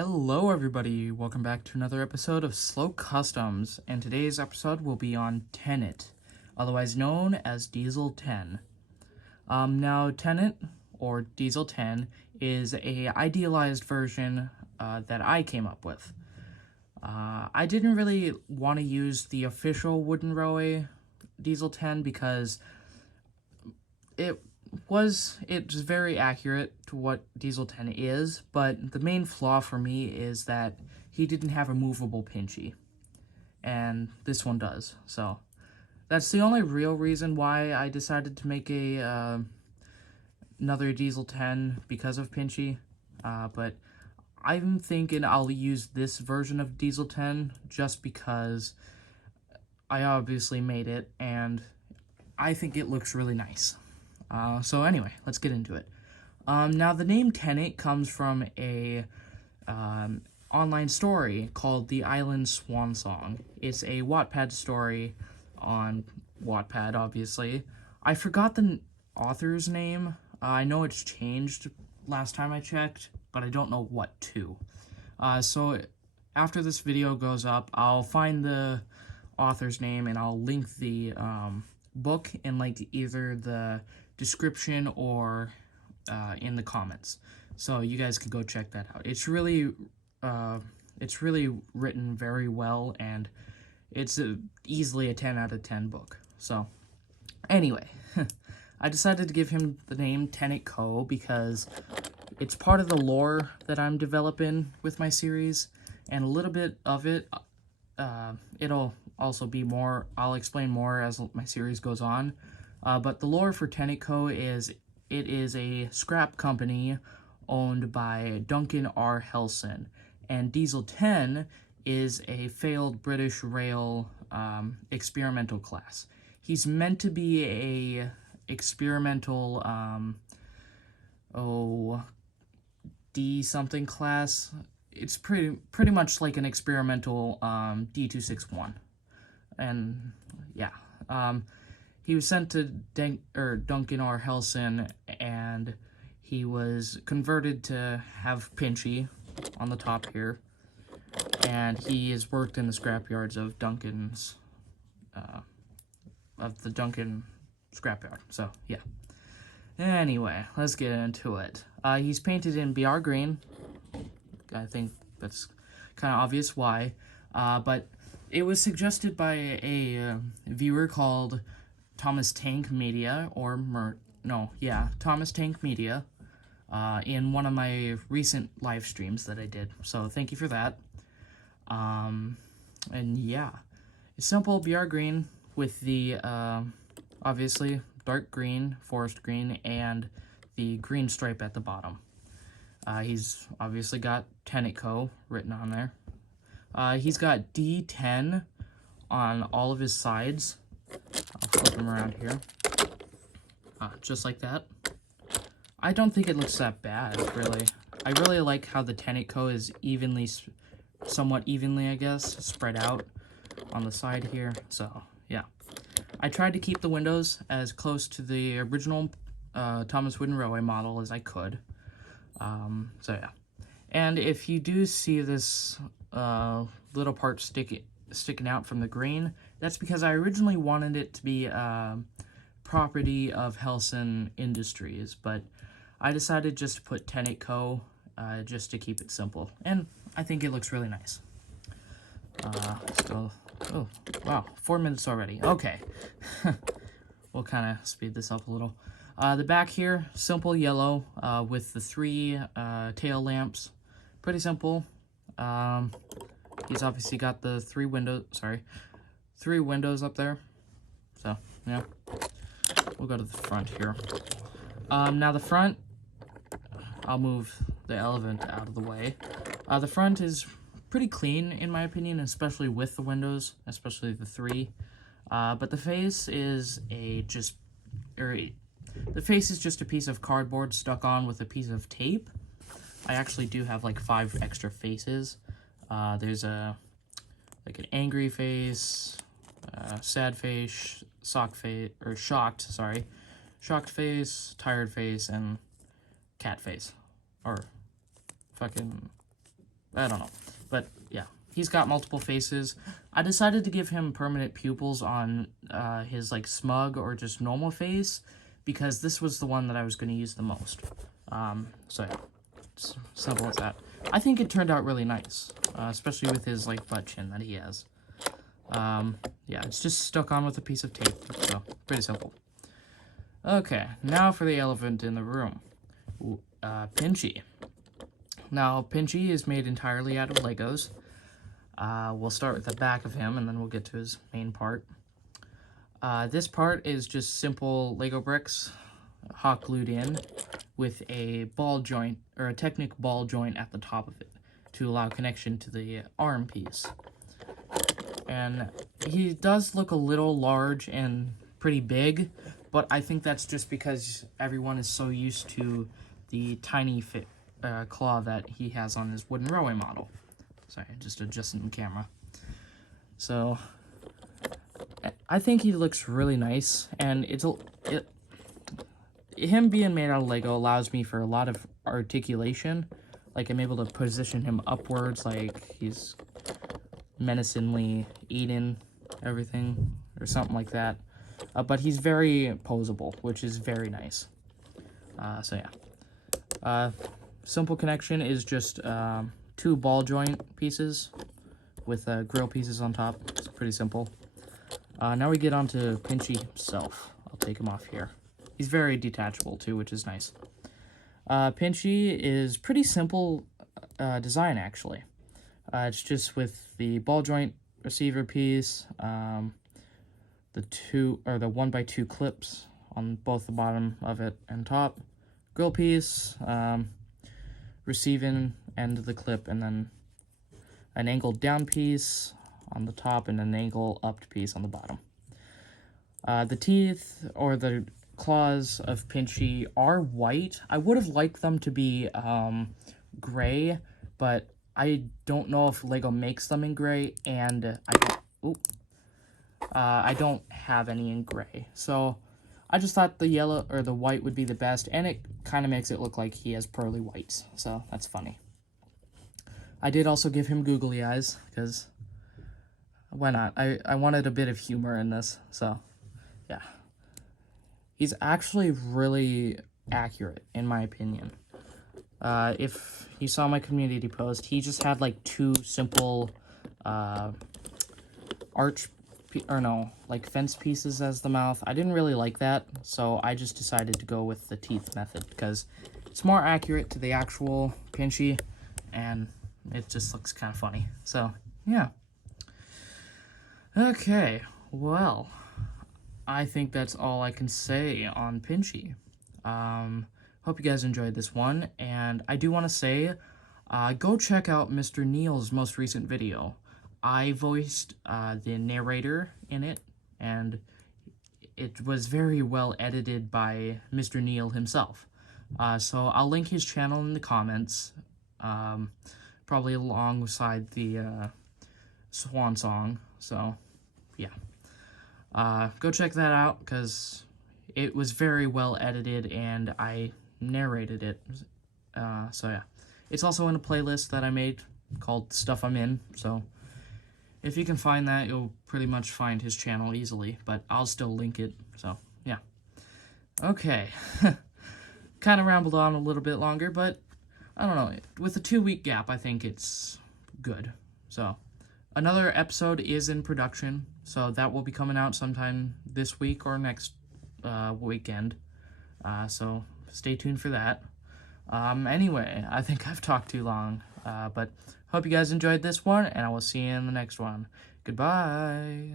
Hello everybody, welcome back to another episode of Slow Customs, and today's episode will be on Tennet, otherwise known as Diesel 10. Now Tennet, or Diesel 10, is a idealized version that I came up with. I didn't really want to use the official wooden railway Diesel 10 because it's very accurate to what Diesel 10 is, but the main flaw for me is that he didn't have a movable pinchy, and this one does. So that's the only real reason why I decided to make another Diesel 10 because of pinchy. But I'm thinking I'll use this version of Diesel 10 just because I obviously made it, and I think it looks really nice. So anyway, let's get into it. Now, the name Tennet comes from a online story called The Island Swan Song. It's a Wattpad story on Wattpad, obviously. I forgot the author's name. I know it's changed last time I checked, but I don't know what to. So after this video goes up, I'll find the author's name and I'll link the book in either the description or in the comments, so you guys can go check that out. It's really written very well, and it's easily a 10 out of 10 book. So anyway, I decided to give him the name Tennet Co because it's part of the lore that I'm developing with my series, and a little bit of it it'll also be more, I'll explain more as my series goes on. But the lore for Tennet Co. is it is a scrap company owned by Duncan R. Helson, and Diesel 10 is a failed British rail experimental class. He's meant to be a experimental D something class. It's pretty much like an experimental D261, and yeah. He was sent to Duncan R. Helson, and he was converted to have pinchy on the top here, and he has worked in the scrapyards of the Duncan scrapyard. So yeah. Anyway, let's get into it. He's painted in BR green. I think that's kind of obvious why, but it was suggested by a viewer called Thomas Tank Media, Thomas Tank Media, in one of my recent live streams that I did. So thank you for that. And yeah, it's simple BR green with the obviously dark green, forest green, and the green stripe at the bottom. He's obviously got Tennet Co. written on there. He's got D10 on all of his sides. I'll flip them around here. Just like that. I don't think it looks that bad, really. I really like how the Tennet Co. is somewhat evenly, I guess, spread out on the side here. So, yeah. I tried to keep the windows as close to the original Thomas Wooden Railway model as I could. So, yeah. And if you do see this little part sticking out from the green, that's because I originally wanted it to be property of Helson Industries, but I decided just to put Tennet Co. Just to keep it simple, and I think it looks really nice. Oh wow, 4 minutes already. Okay. We'll kind of speed this up a little. The back here, simple yellow with the 3 tail lamps. Pretty simple. He's obviously got the 3 windows up there. So, yeah. We'll go to the front here. Now the front, I'll move the elephant out of the way. The front is pretty clean, in my opinion, especially with the windows, especially the 3. But the face is just a piece of cardboard stuck on with a piece of tape. I actually do have 5 extra faces. There's an angry face, sad face, shocked face, tired face, and cat face, or fucking I don't know. But yeah, he's got multiple faces. I decided to give him permanent pupils on his like smug or just normal face because this was the one that I was going to use the most. So yeah, it's simple as that. I think it turned out really nice, especially with his like butt chin that he has. Yeah, it's just stuck on with a piece of tape, so pretty simple. Okay, now for the elephant in the room. Pinchy. Now, Pinchy is made entirely out of Legos. We'll start with the back of him, and then we'll get to his main part. This part is just simple Lego bricks, hot glued in, with a ball joint, or a Technic ball joint at the top of it, to allow connection to the arm piece. And he does look a little large and pretty big, but I think that's just because everyone is so used to the tiny claw that he has on his wooden railway model. Sorry, just adjusting the camera. So, I think he looks really nice, and him being made out of Lego allows me for a lot of articulation. Like, I'm able to position him upwards, like he's menacingly eating everything, or something like that. But he's very posable, which is very nice. So yeah. Simple connection is just 2 ball joint pieces with grill pieces on top. It's pretty simple. Now we get on to Pinchy himself. I'll take him off here. He's very detachable too, which is nice. Pinchy is pretty simple design, actually. It's just with the ball joint receiver piece, the 1x2 clips on both the bottom of it and top, grill piece, receiving end of the clip, and then an angled down piece on the top and an angle up piece on the bottom. The teeth or the claws of Pinchy are white. I would have liked them to be gray, but I don't know if Lego makes them in gray, and I don't have any in gray. So I just thought the yellow or the white would be the best, and it kind of makes it look like he has pearly whites. So that's funny. I did also give him googly eyes, because why not? I wanted a bit of humor in this, so yeah. He's actually really accurate, in my opinion. If you saw my community post, he just had like 2 simple fence pieces as the mouth. I didn't really like that, so I just decided to go with the teeth method because it's more accurate to the actual Pinchy, and it just looks kind of funny. So, yeah. Okay, well, I think that's all I can say on Pinchy. Hope you guys enjoyed this one, and I do want to say, go check out Mr. Neil's most recent video. I voiced the narrator in it, and it was very well edited by Mr. Neil himself. So I'll link his channel in the comments, probably alongside the Swan Song, so yeah. Go check that out, because it was very well edited, and I narrated it, so yeah. It's also in a playlist that I made called Stuff I'm In, so if you can find that, you'll pretty much find his channel easily, but I'll still link it, so yeah. Okay, kind of rambled on a little bit longer, but I don't know, with a 2-week gap, I think it's good. So another episode is in production, so that will be coming out sometime this week or next weekend, so stay tuned for that. Anyway, I think I've talked too long, but hope you guys enjoyed this one, and I will see you in the next one. Goodbye!